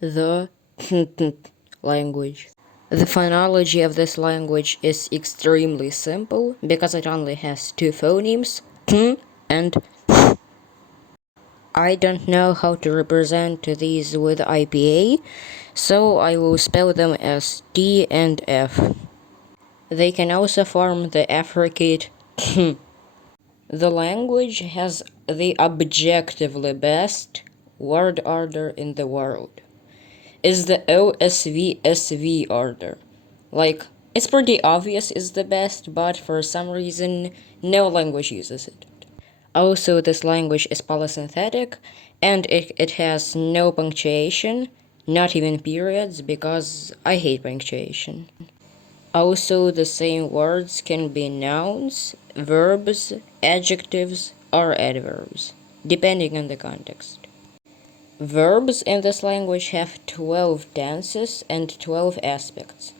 the language. The phonology of this language is extremely simple because it only has two phonemes, and I don't know how to represent these with IPA, so I will spell them as T and F. They can also form the affricate The language has the objectively best word order in the world. Is the OSV-SV order. Like, it's pretty obvious is the best, but for some reason, no language uses it. Also, this language is polysynthetic, and it has no punctuation, not even periods, because I hate punctuation. Also, the same words can be nouns, verbs, adjectives, or adverbs, depending on the context. Verbs in this language have 12 tenses and 12 aspects.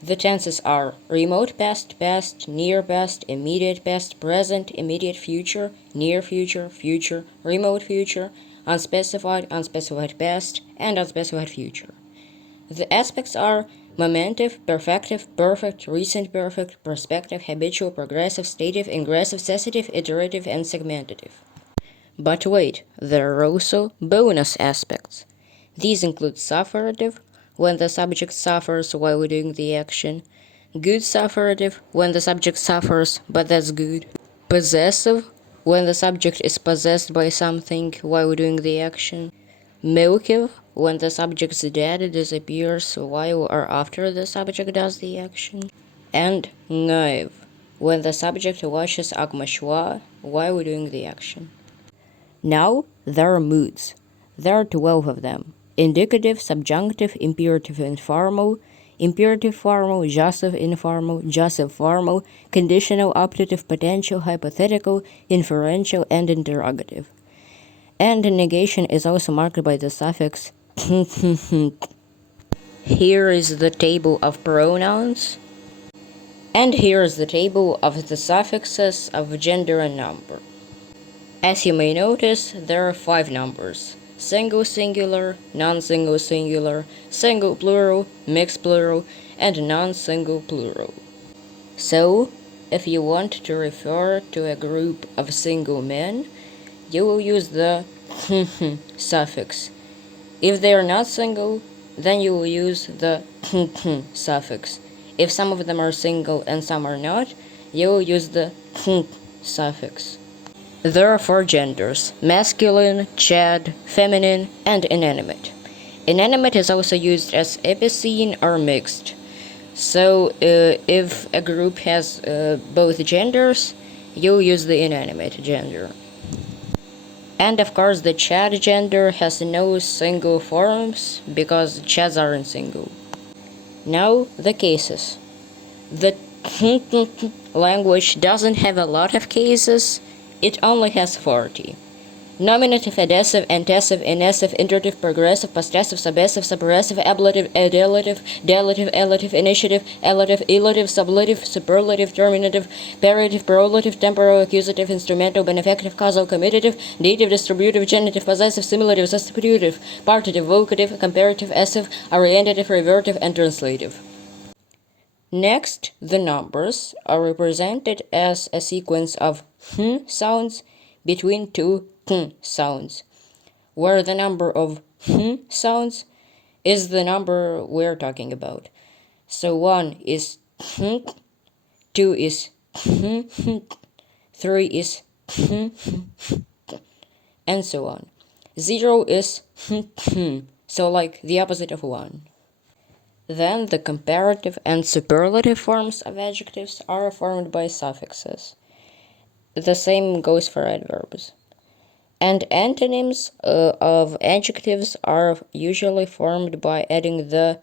The tenses are remote past, past, near past, immediate past, present, immediate future, near future, future, remote future, unspecified, unspecified past, and unspecified future. The aspects are momentive, perfective, perfect, recent perfect, prospective, habitual, progressive, stative, ingressive, cessative, iterative, and segmentative. But wait, there are also bonus aspects. These include sufferative, when the subject suffers while doing the action, good sufferative, when the subject suffers, but that's good, possessive, when the subject is possessed by something while doing the action, milkive, when the subject's dead disappears while or after the subject does the action, and naive, when the subject watches Agma Schwa while doing the action. Now, there are moods. There are 12 of them. Indicative, subjunctive, imperative, informal, imperative formal, jussive informal, jussive formal, conditional, optative, potential, hypothetical, inferential, and interrogative. And negation is also marked by the suffix Here is the table of pronouns, and here is the table of the suffixes of gender and number. As you may notice, there are 5 numbers: single singular, non-single singular, single plural, mixed plural, and non-single plural. So, if you want to refer to a group of single men, you will use the suffix. If they are not single, then you will use the suffix. If some of them are single and some are not, you will use the suffix. There are 4 genders: masculine, Chad, feminine, and inanimate. Inanimate is also used as epicene or mixed. So if a group has both genders, you'll use the inanimate gender. And of course, the Chad gender has no single forms because Chads aren't single. Now, the cases. The language doesn't have a lot of cases, it only has 40. Nominative, adessive, antessive, inessive, interative, progressive, possessive, subessive, subaressive, ablative, adelative, delative, elative, initiative, elative, elative, sublative, superlative, terminative, parative, prolative, temporal, accusative, instrumental, benefactive, causal, commutative, dative, distributive, genitive, possessive, simulative, substitutive, partitive, vocative, comparative, essive, orientative, revertive, and translative. Next, the numbers are represented as a sequence of sounds between two sounds, where the number of sounds is the number we're talking about. So 1 is 2 is 3 is and so on. 0 is so like the opposite of 1. Then the comparative and superlative forms of adjectives are formed by suffixes. The same goes for adverbs. And antonyms of adjectives are usually formed by adding the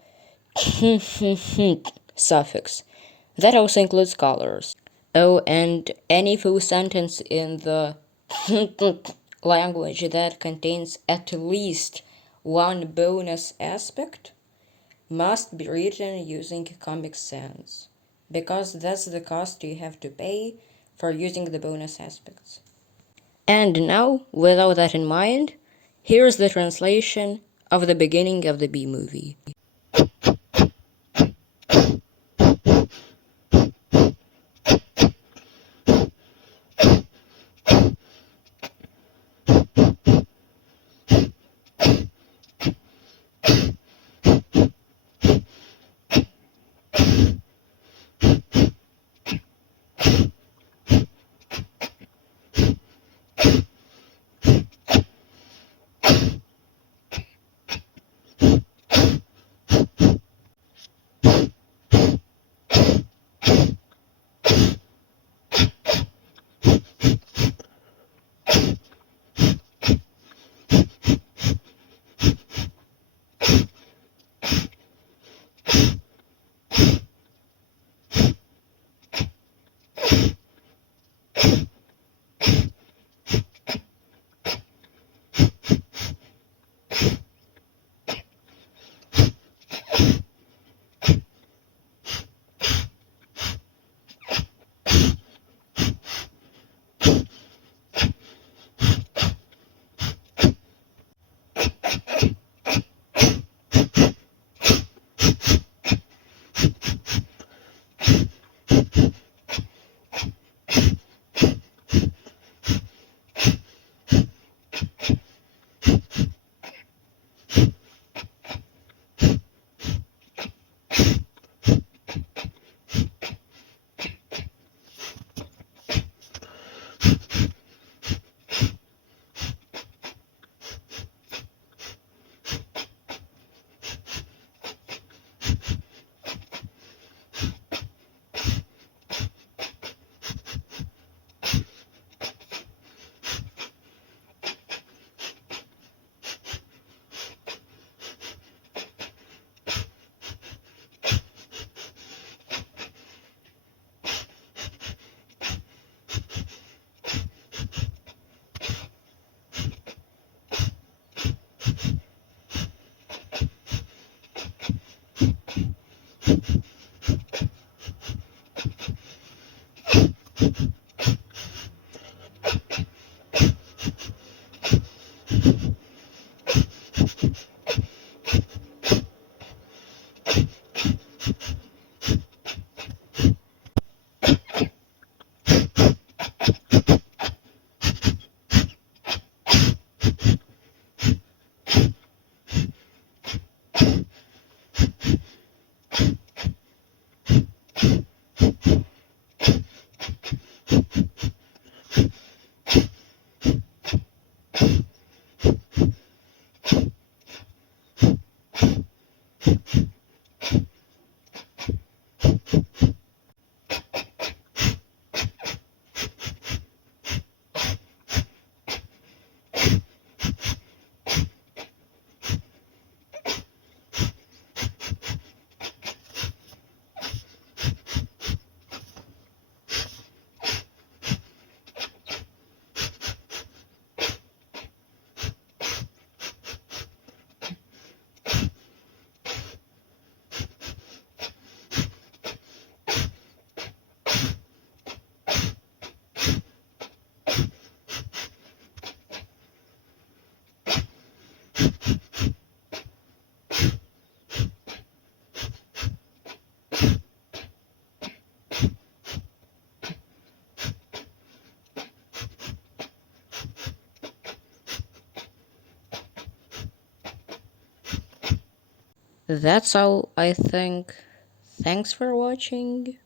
suffix. That also includes colors. Oh, and any full sentence in the language that contains at least one bonus aspect must be written using Comic Sans, because that's the cost you have to pay for using the bonus aspects. And now, with all that in mind, here's the translation of the beginning of the B movie. That's all, I think. Thanks for watching.